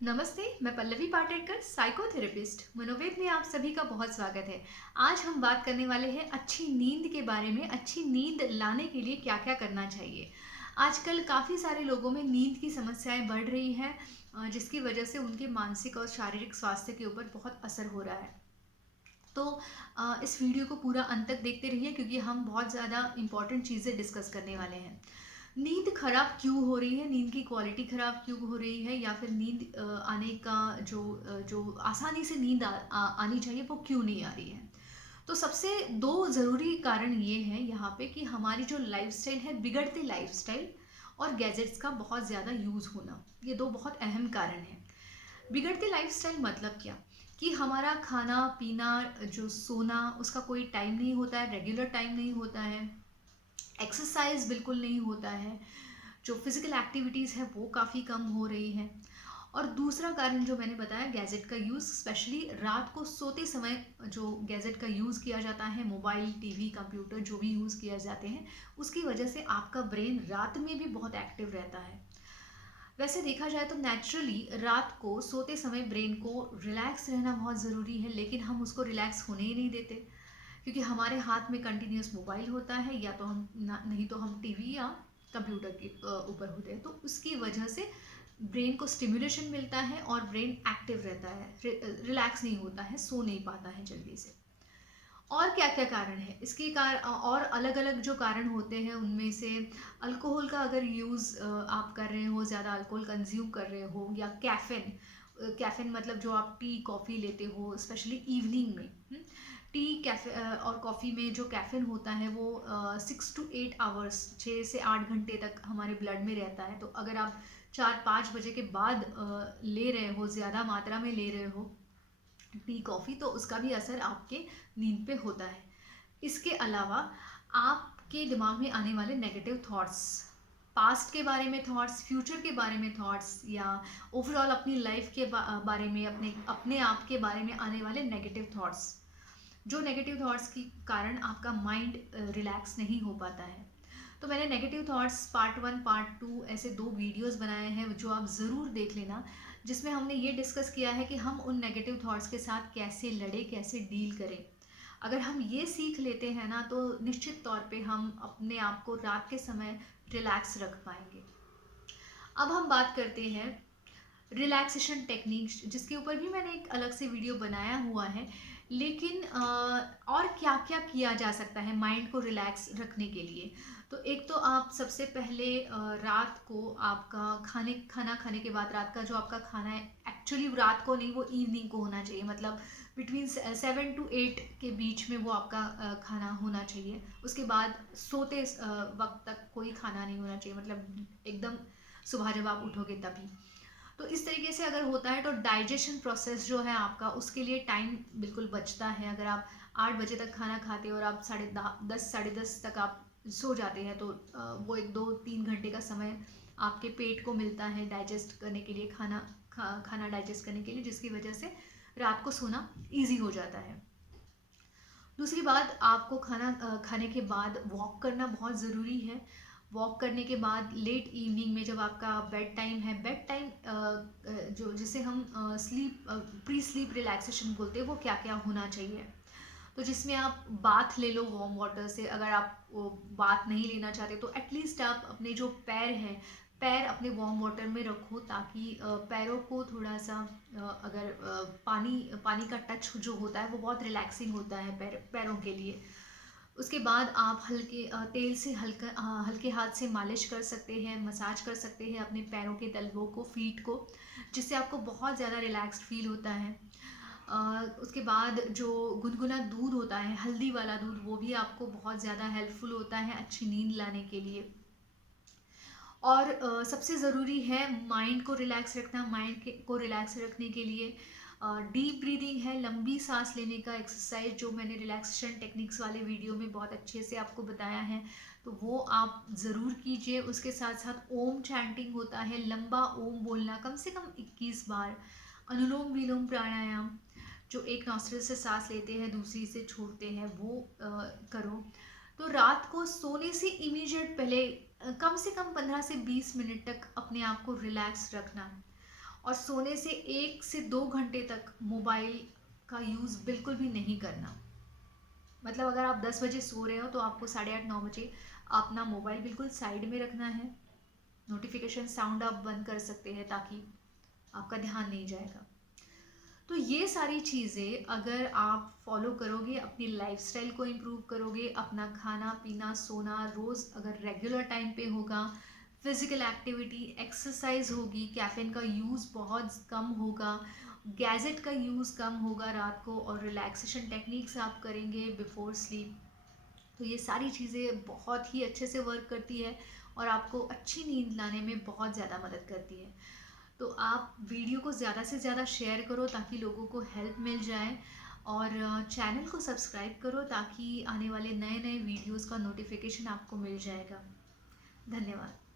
नमस्ते, मैं पल्लवी पाटेकर, साइकोथेरेपिस्ट मनोवेद में आप सभी का बहुत स्वागत है। आज हम बात करने वाले हैं अच्छी नींद के बारे में। अच्छी नींद लाने के लिए क्या-क्या करना चाहिए। आजकल काफ़ी सारे लोगों में नींद की समस्याएं बढ़ रही हैं, जिसकी वजह से उनके मानसिक और शारीरिक स्वास्थ्य के ऊपर बहुत असर हो रहा है। तो इस वीडियो को पूरा अंत तक देखते रहिए, क्योंकि हम बहुत ज़्यादा इम्पॉर्टेंट चीज़ें डिस्कस करने वाले हैं। नींद खराब क्यों हो रही है, नींद की क्वालिटी खराब क्यों हो रही है, या फिर नींद आने का जो आसानी से नींद आनी चाहिए वो क्यों नहीं आ रही है। तो सबसे दो ज़रूरी कारण ये हैं यहाँ पे कि हमारी जो लाइफस्टाइल है, बिगड़ते लाइफस्टाइल और गैजेट्स का बहुत ज़्यादा यूज़ होना, ये दो बहुत अहम कारण हैं। बिगड़ती लाइफस्टाइल मतलब क्या, कि हमारा खाना पीना, जो सोना, उसका कोई टाइम नहीं होता है, रेगुलर टाइम नहीं होता है। एक्सरसाइज बिल्कुल नहीं होता है। जो फिजिकल एक्टिविटीज़ है वो काफ़ी कम हो रही है। और दूसरा कारण जो मैंने बताया, गैजेट का यूज़, स्पेशली रात को सोते समय जो गैजेट का यूज़ किया जाता है, मोबाइल, टीवी, कंप्यूटर जो भी यूज़ किए जाते हैं, उसकी वजह से आपका ब्रेन रात में भी बहुत एक्टिव रहता है। वैसे देखा जाए तो नेचुरली रात को सोते समय ब्रेन को रिलैक्स रहना बहुत ज़रूरी है, लेकिन हम उसको रिलैक्स होने ही नहीं देते, क्योंकि हमारे हाथ में कंटिन्यूस मोबाइल होता है, या तो हम नहीं तो हम टीवी या कंप्यूटर के ऊपर होते हैं। तो उसकी वजह से ब्रेन को स्टिमुलेशन मिलता है और ब्रेन एक्टिव रहता है, रिलैक्स नहीं होता है, सो नहीं पाता है जल्दी से। और क्या-क्या कारण है? इसके और अलग-अलग जो कारण होते हैं, उनमें से अल्कोहल का अगर यूज़ आप कर रहे हो, ज़्यादा अल्कोहल कंज़्यूम कर रहे हो, या कैफ़ीन, कैफ़ीन मतलब जो आप टी, कॉफ़ी लेते हो स्पेशली इवनिंग में, टी, और कॉफ़ी में जो कैफ़ीन होता है वो 6 टू 8 आवर्स, 6 से 8 घंटे तक हमारे ब्लड में रहता है। तो अगर आप 4-5 बजे के बाद ले रहे हो, ज़्यादा मात्रा में ले रहे हो टी, कॉफ़ी, तो उसका भी असर आपके नींद पे होता है। इसके अलावा आपके दिमाग में आने वाले नेगेटिव थॉट्स, पास्ट के बारे में थॉट्स, फ्यूचर के बारे में थॉट्स, या ओवरऑल अपनी लाइफ के बारे में, अपने अपने आप के बारे में आने वाले नेगेटिव थॉट्स, जो नेगेटिव थॉट्स के कारण आपका माइंड रिलैक्स नहीं हो पाता है। तो मैंने नेगेटिव थॉट्स पार्ट 1, पार्ट 2 ऐसे 2 वीडियोस बनाए हैं, जो आप ज़रूर देख लेना, जिसमें हमने ये डिस्कस किया है कि हम उन नेगेटिव थॉट्स के साथ कैसे लड़ें, कैसे डील करें। अगर हम ये सीख लेते हैं ना, तो निश्चित तौर पे हम अपने आप को रात के समय रिलैक्स रख पाएंगे। अब हम बात करते हैं रिलैक्सेशन टेक्निक्स, जिसके ऊपर भी मैंने एक अलग से वीडियो बनाया हुआ है। लेकिन और क्या क्या किया जा सकता है माइंड को रिलैक्स रखने के लिए। तो एक तो आप सबसे पहले रात को आपका खाना खाने के बाद, रात का जो आपका खाना है, एक्चुअली रात को नहीं, वो इवनिंग को होना चाहिए, मतलब बिटवीन 7 to 8 के बीच में वो आपका खाना होना चाहिए। उसके बाद सोते वक्त तक कोई खाना नहीं होना चाहिए, मतलब एकदम सुबह जब आप उठोगे तभी। तो इस तरीके से अगर होता है तो डाइजेशन प्रोसेस जो है आपका, उसके लिए टाइम बिल्कुल बचता है। अगर आप 8 बजे तक खाना खाते हो और आप 10, 10:30 तक आप सो जाते हैं, तो वो 1, 2, 3 घंटे का समय आपके पेट को मिलता है डाइजेस्ट करने के लिए, खाना डाइजेस्ट करने के लिए, जिसकी वजह से रात को सोना ईजी हो जाता है। दूसरी बात, आपको खाने के बाद वॉक करना बहुत ज़रूरी है। वॉक करने के बाद लेट इवनिंग में, जब आपका बेड टाइम है, बेड टाइम जो जिसे हम प्री स्लीप रिलैक्सेशन बोलते हैं, वो क्या क्या होना चाहिए। तो जिसमें आप बाथ ले लो वार्म वाटर से। अगर आप वो बाथ नहीं लेना चाहते, तो एटलीस्ट आप अपने जो पैर हैं, पैर अपने वार्म वाटर में रखो, ताकि पैरों को थोड़ा सा, अगर पानी का टच जो होता है वो बहुत रिलैक्सिंग होता है पैरों के लिए। उसके बाद आप तेल से हल्के हाथ से मालिश कर सकते हैं, मसाज कर सकते हैं अपने पैरों के तलवों को, फीट को, जिससे आपको बहुत ज़्यादा रिलैक्स्ड फील होता है। उसके बाद जो गुनगुना दूध होता है, हल्दी वाला दूध, वो भी आपको बहुत ज़्यादा हेल्पफुल होता है अच्छी नींद लाने के लिए। और सबसे ज़रूरी है माइंड को रिलैक्स रखना। को रिलैक्स रखने के लिए डीप ब्रीदिंग है, लंबी सांस लेने का एक्सरसाइज, जो मैंने रिलैक्सेशन टेक्निक्स वाले वीडियो में बहुत अच्छे से आपको बताया है, तो वो आप ज़रूर कीजिए। उसके साथ साथ ओम चैंटिंग होता है, लंबा ओम बोलना कम से कम 21 बार। अनुलोम विलोम प्राणायाम, जो एक नॉस्ट्रिल से सांस लेते हैं, दूसरी से छोड़ते हैं, वो करो। तो रात को सोने से इमीडिएट पहले कम से कम 15 से 20 मिनट तक अपने आप को रिलैक्स रखना। और सोने से 1 से 2 घंटे तक मोबाइल का यूज़ बिल्कुल भी नहीं करना। मतलब अगर आप 10 बजे सो रहे हो तो आपको 8:30-9 बजे अपना मोबाइल बिल्कुल साइड में रखना है। नोटिफिकेशन साउंड आप बंद कर सकते हैं ताकि आपका ध्यान नहीं जाएगा। तो ये सारी चीज़ें अगर आप फॉलो करोगे, अपनी लाइफस्टाइल को इम्प्रूव करोगे, अपना खाना पीना सोना रोज़ अगर रेगुलर टाइम पे होगा, फिजिकल एक्टिविटी एक्सरसाइज होगी, कैफीन का यूज़ बहुत कम होगा, गैजेट का यूज़ कम होगा रात को, और रिलैक्सेशन टेक्निक्स आप करेंगे बिफोर स्लीप, तो ये सारी चीज़ें बहुत ही अच्छे से वर्क करती है और आपको अच्छी नींद लाने में बहुत ज़्यादा मदद करती है। तो आप वीडियो को ज़्यादा से ज़्यादा शेयर करो ताकि लोगों को हेल्प मिल जाए, और चैनल को सब्सक्राइब करो ताकि आने वाले नए नए वीडियोस का नोटिफिकेशन आपको मिल जाएगा। धन्यवाद।